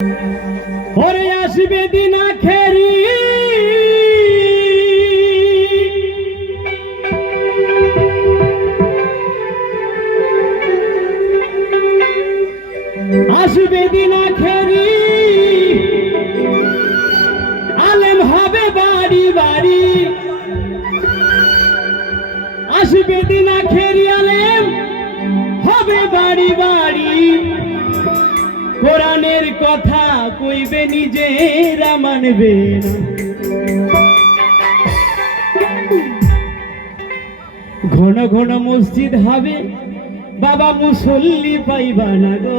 ওরে আসবে দিন আখেরি আসবে দিন আখেরি আলেম হবে বাড়ি বাড়ি আসবে দিন আখেরি আলেম হবে বাড়ি বাড়ি কোরআনের কথা কইবে নিজেরা মানবে না ঘন ঘন মসজিদ হবে বাবা মুসল্লি পাইবা না গো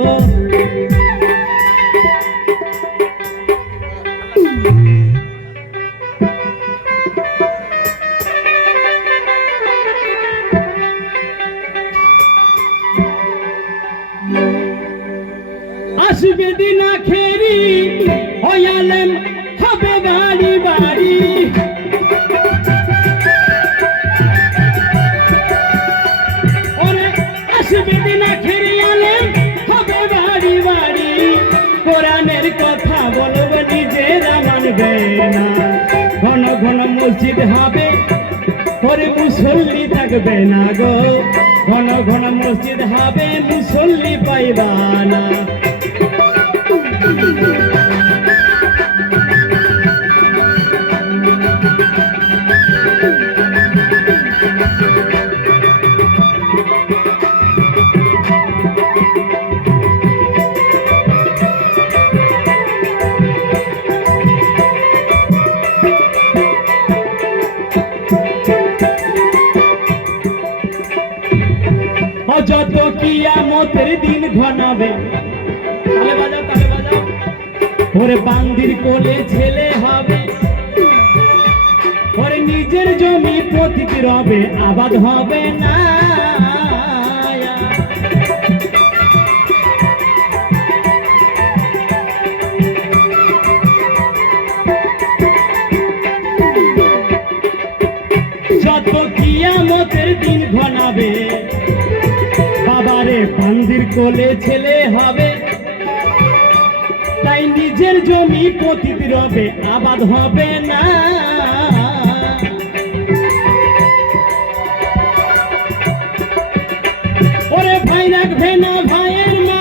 আসবে দিন আখেরি ওই আলেম হবে বাড়ি বাড়ি ওরে আসবে দিন আখেরি আলেম হবে বাড়ি বাড়ি কোরআনের কথা বলবে নিজেরা মানবে না ঘন ঘন মসজিদ হবে ওরে মুসল্লি থাকবে না গো ঘন ঘন মসজিদ হবে মুসল্লি পাইবা না যত কিয়ামতের দিন ঘনাবে তালে বাজাও তালে বাজাও ওরে বান্দির কোলে ছেলে হবে ওরে নিজের জমি পতিত রবে আবাদ হবে না যত কিয়ামতের দিন ঘনাবে বাবারে বান্দির কোলে ছেলে হবে তাই নিজের জমি পতিত রবে আবাদ হবে না ওরে ভাই রাখবে না ভাইয়ের মা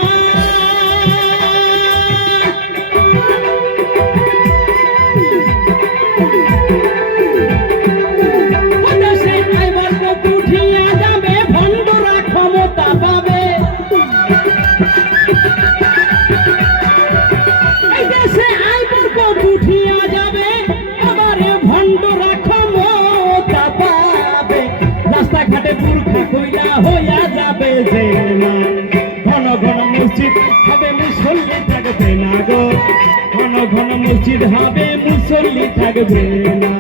উঠিয়া যাবে ভণ্ডরা ক্ষমতা পাবে এই দেশে আইবার পথ উঠিয়া যাবে আবারে ভণ্ডরা ক্ষমতা পাবে রাস্তাঘাটে বুর্খা কইলা হইয়া যাবে যে না ঘন ঘন মসজিদ হবে মুসল্লি থাকবে না গো ঘন ঘন মসজিদ হবে মুসল্লি থাকবে না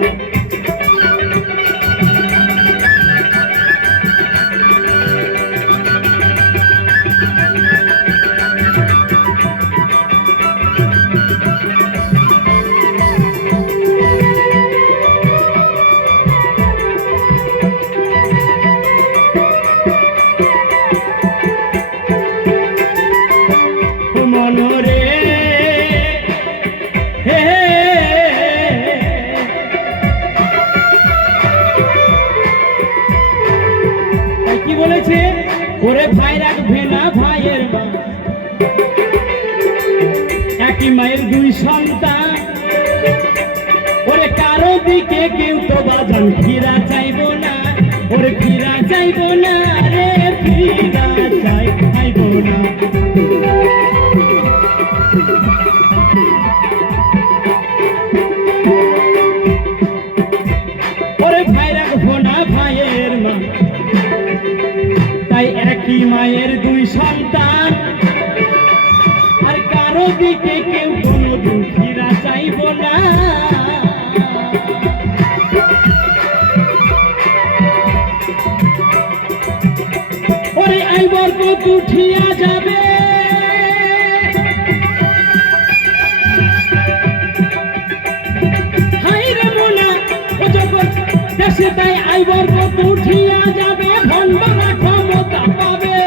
মনরে হে কি বলেছে ওরে ভাই রাখবে না ভাইয়ের মা একই মায়ের দুই সন্তান ওরে কারো দিকে কেউ তো বাজান ফিরা চাইবো না ওরে ফিরা চাইবো না রে ফিরা চাইবো না ওরে ভাই রাখবো না ভাইয়ের মা তাই একই মায়ের দুই সন্তান আর কারো দিকে কেউ কোনো দুঃখীরা চাইব না ওরে এই বর্গ উঠিয়া যাবে দেশে তাই আইবার পথ উঠিয়া যাবে ভণ্ডরা ক্ষমতা পাবে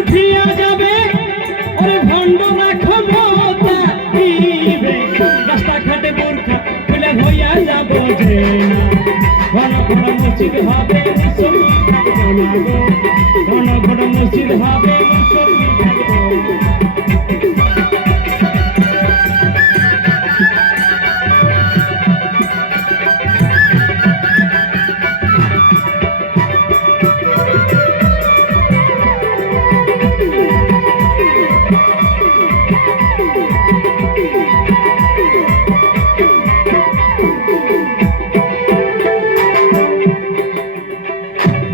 উঠিয়া যাবে ওরে ভণ্ডরা ক্ষমতা দিবে রাস্তাঘাটে বোরখা খুলে হইয়া যাব যে না ঘন ঘন মসজিদ হবে মুসল্লি থাকবো না গো ঘন ঘন মসজিদ হবে মুসল্লি থাকবো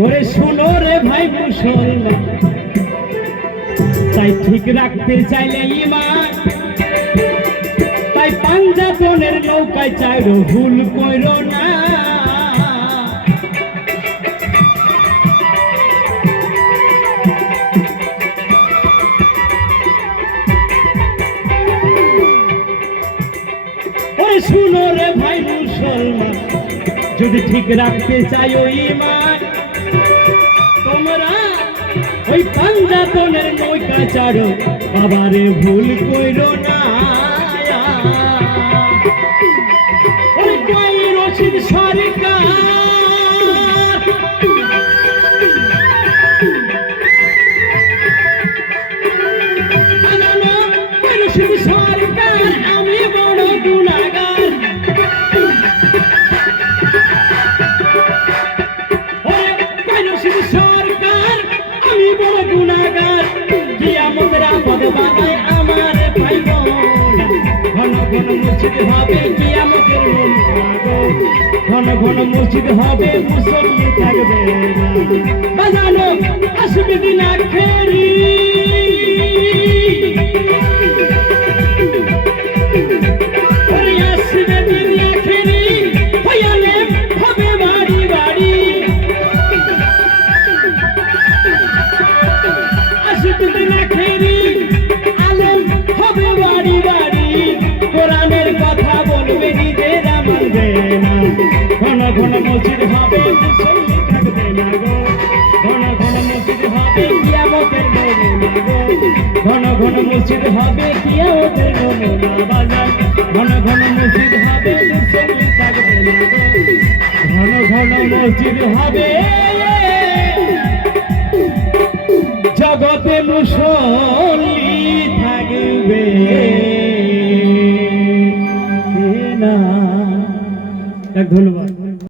ওরে শোনো রে ভাই মুসলমান তাই ঠিক রাখতে চাইলে ঈমান তাই পাঞ্জাতনের নৌকায় চাইরো ভুল কইরো না ওরে শোনো রে ভাই মুসলমান যদি ঠিক রাখতে চাই ওই ঈমান তোমরা ওই পাঞ্জাতনের নৌকা চাড়ো বাবারে ভুল কইরো না ওই কই রশিদ সরকার রশিদ সরকার আমি বড় গুনাহগার সরকার আমি বড় গুনাহগার কিয়ামতের আপদ বানায় আমার ভাই বোন ঘন ঘন মসজিদ হবে কিয়ামতের মোনাগো ঘন ঘন মসজিদ হবে মুসল্লি থাকবে না বাজানো আসবে দিন আখেরি আসবে দিন আখেরি হইয়ালে হবে বাড়ি বাড়ি হবে বাড়ি বাড়ি কোরআনের কথা বলবে নিজেরা মানবে না ঘন ঘন মসজিদ হবে মুসল্লি থাকবে না গো ঘন ঘন মসজিদ হবে কিয়ামতের নমুনা গো ঘন ঘন মসজিদ হবে কিয়ামতের নমুনা বাজার ঘন ঘন মসজিদ হবে মুসল্লি থাকবে না গো ঘন ঘন মসজিদ হবে জগতে মুসল্লি থাকবে না। ধন্যবাদ।